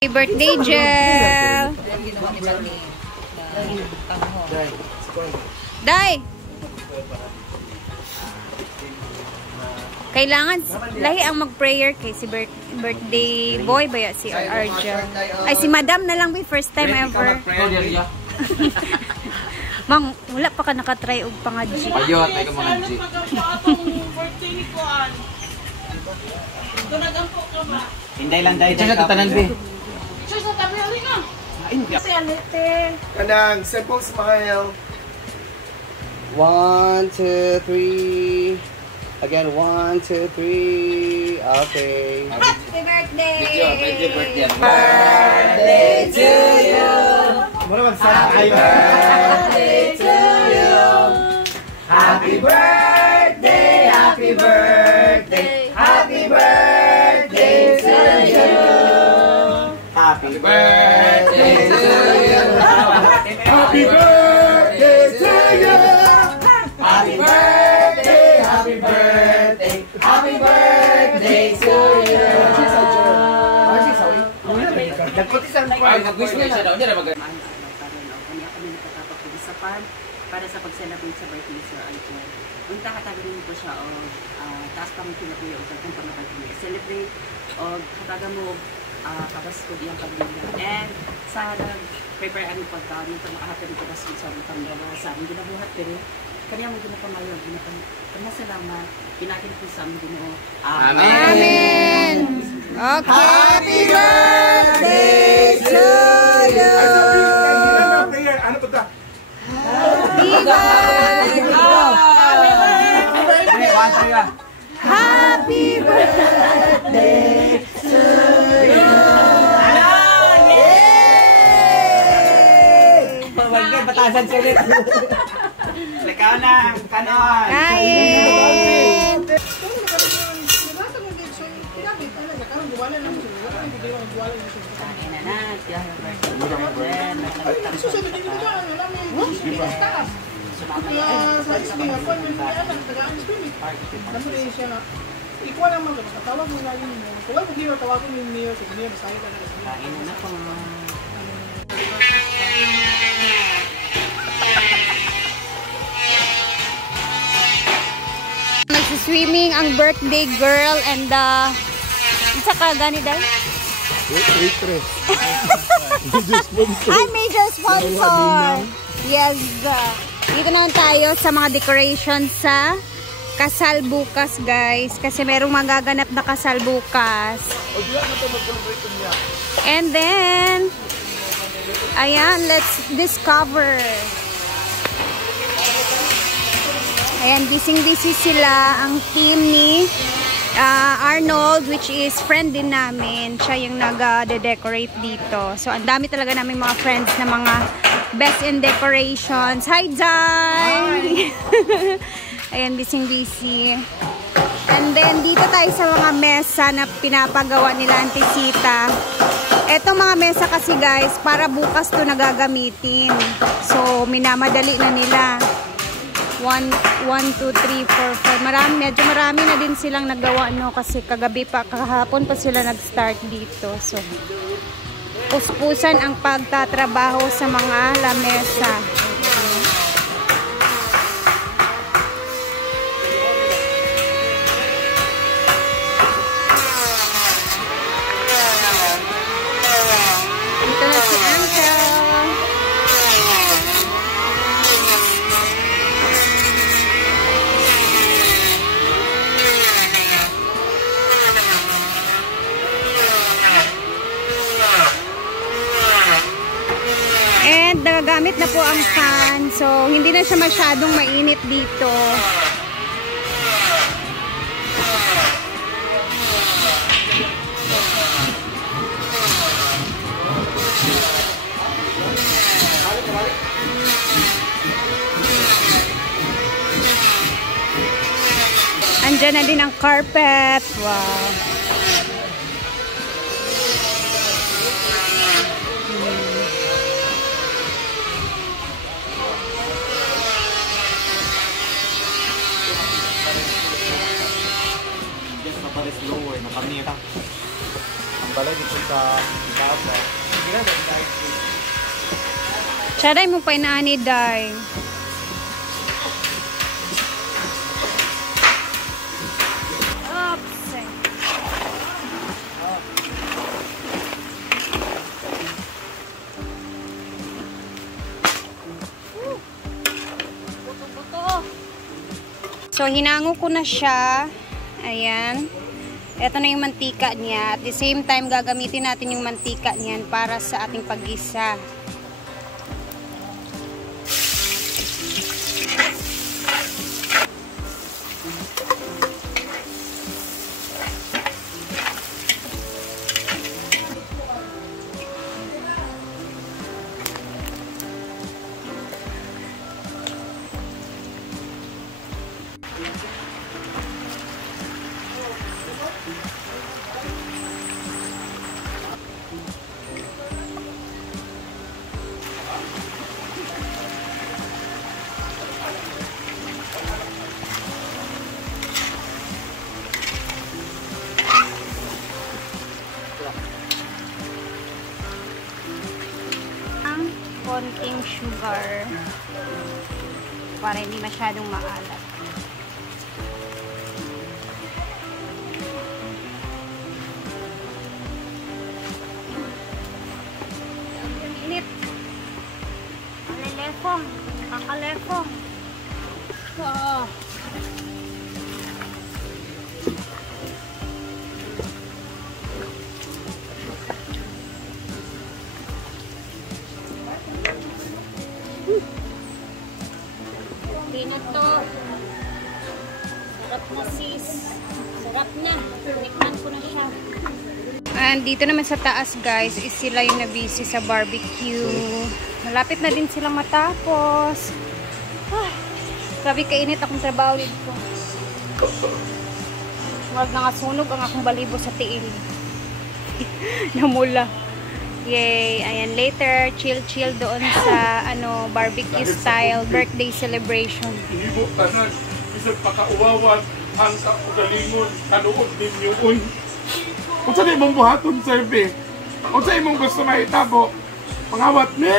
Happy birthday, Jel! Day! Kailangan lahi ang mag-prayer kay si birthday boy ba ya si Arja. Ay si Madam na lang first time ever. Mang, wala pa ka nakatry og pangadji. Ayot, ay ka mangadji. Hinday lang dahil sa tanan be. Kanang simple smile. 1, 2, 3. Again, 1, 2, 3. Okay. Happy birthday! Happy birthday. Birthday to you. Happy birthday to you. Happy birthday, happy birthday, happy birthday to you. Happy birthday to you. Happy birthday to you. Happy birthday, happy birthday, happy birthday to you. Para sa pag-celebrate sa birthday ni Sir Arthur. Unta katagarin ko siya o taas pang pinapuyo o kung pang celebrate o kataga mo kabas ko iyang pamilya. And sa nag-prepare ang pagkain ito makahatan ko basta sa mga pamilya sa aming ginabuhat pero kanya mo ginapamayo, salamat, pinakin ko sa aming Ginoo. Amen! Okay! Happy birthday to you! Ano to ta? Happy birthday! Happy birthday to you! Yay! Batasan sulit. Lekaw na, kanon. Kain! Ikuan naman ka, tawag mo lagi mo. Kung wala mo hindi tawagin mo niyo, sa niyo masaya ka na. Kain na po. Nagsiswimming ang birthday girl and isa ka gani dahil? Waitress. Ay, major sponsor! Yes! Dito naman tayo sa mga decorations sa kasal bukas, guys. Kasi merong magaganap na kasal bukas. And then, ayan, let's discover. Ayan, busy-busy sila ang team ni Arnold, which is friend din namin. Siya yung nag-decorate dito. So, ang dami talaga namin mga friends na mga best in decorations. Hi, Jai! Ayan, busy-busy. And then, dito tayo sa mga mesa na pinapagawa nila Auntie Sita. Etong mga mesa kasi, guys, para bukas to nagagamitin. So, minamadali na nila. 1, 2, 3, 4, 5. Medyo marami na din silang nagawa, no? Kasi kagabi pa, kahapon pa sila nag-start dito. So, puspusan ang pagtatrabaho sa mga lamesa. Ito na si Uncle. And nagagamit na po ang fan. So, hindi na siya masyadong mainit dito. Andyan na din ang carpet. Wow. Lower na kami Balay dito sa Baba. Sige na, dahil. Siya, day mo pa inaani, day. Oops. So, hinango ko na siya. Ayan. Ito na yung mantika niya. At the same time, gagamitin natin yung mantika niyan para sa ating paggisa. Konting sugar para hindi masyadong maalat. Init. Kalelefong. Kakalefong. Oh. Na to. Sarap na sis. Sarap na. Tikman ko na siya. And dito naman sa taas guys is sila yung nabisi sa barbecue. Malapit na din silang matapos. Grabe kainit akong trabaho dito. Wag na nga sunog ang akong balibo sa tiil. Namula. Yay! Ayan, later, chill doon sa, barbecue style birthday celebration. Ibo tanan, isang pakauwawan, ang kaugalingon, kanuod ninyo, uy. Kung saan imong buhaton, sir, be? Kung saan imong gusto mahitabo, pangawat ni?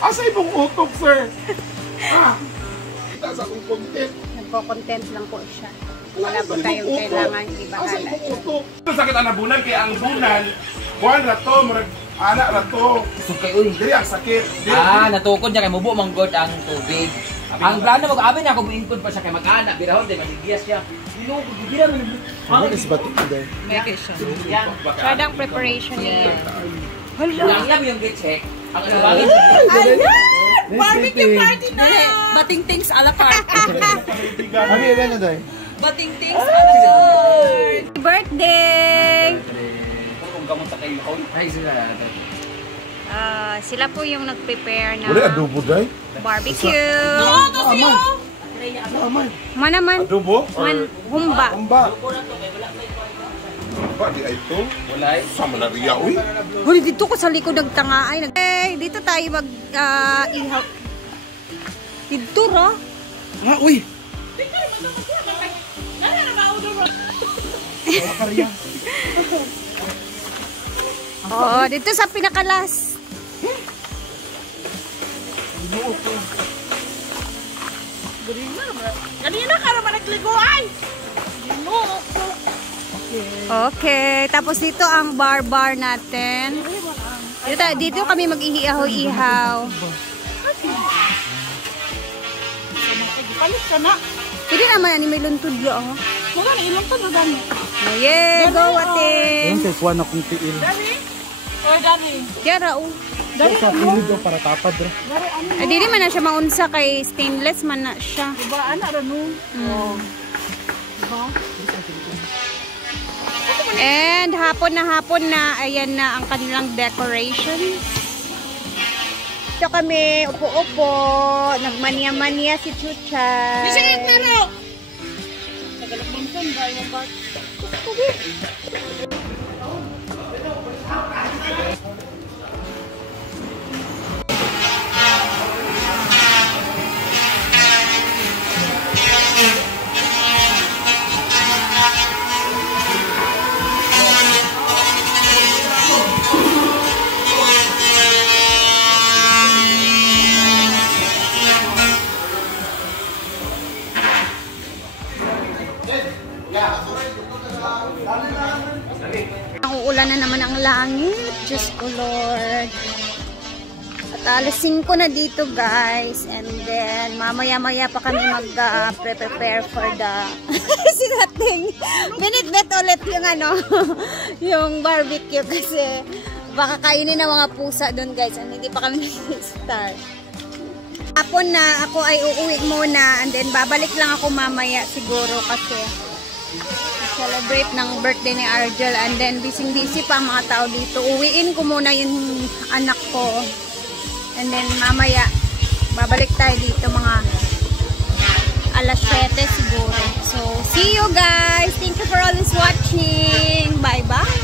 Asa imong utok, sir? Kita sa akong content. Nagko-content lang po siya. Wala po tayong kailangan ibahala. Asa imong utok? Sakit ang nabunan, kaya ang bunan, buwan rato, anak rato. Sukay uy. Diri ang sakit. Natukod niya kay mubo manggod ang tubig. Ang plano mo abi na ako muingkod pa siya kay mag-anak birahon din maligiyas siya. Dino gugira man. Ano is batik today? Kadang preparation niya. Yang yam yung get check. Ang ano bangin. Barbecue party na! Bating things a la carte. Ano yung na day? Bating things a la carte. Birthday! Kamusta kayo ko? Ay sila. Sila po yung nag-prepare na Wala adobo day? barbecue. Manaman. Adobo? Humba. Amba. Ba di ay to? Walay. Sama na riya uy. Huli dito ko sa likod nagtangaay. Dito tayo mag ihaw. Dito ra. Ha, uy. Oh, dito sa pinakalas. Kanina ka naman nagligo ay! Okay, tapos dito ang bar natin. Dito kami mag-ihaw-ihaw. Palit ka na. Pwede naman ani may luntod yo. Wala na ilang to dami. Yeah, go ating. Yung kuha na kong tiil. Dami? Or dami? Diara o. Sa pilid o para tapad bro. Ay, di man na siya maunsa kay stainless man na siya. Diba, anak rin no? And hapon na, ayan na ang kanilang decoration. Dito kami, upo-upo, nagmania-mania si Chucha. Sige, pero! Nagalagmansan ba yung bag? Uulan na naman ang langit. Diyos ko, Lord. At alas 5 na dito, guys. And then, mamaya-maya pa kami mag-prepare for the sinating. Binitbit ulit yung yung barbecue kasi baka kainin ng mga pusa doon, guys. And hindi pa kami nag-start. Hapon na, ako ay uuwi muna. And then, babalik lang ako mamaya siguro kasi celebrate ng birthday ni Argel. And then, busy-busy pa ang mga tao dito. Uwiin ko muna yung anak ko. And then, mamaya, babalik tayo dito mga alas 7 siguro. So, see you guys! Thank you for always watching! Bye-bye!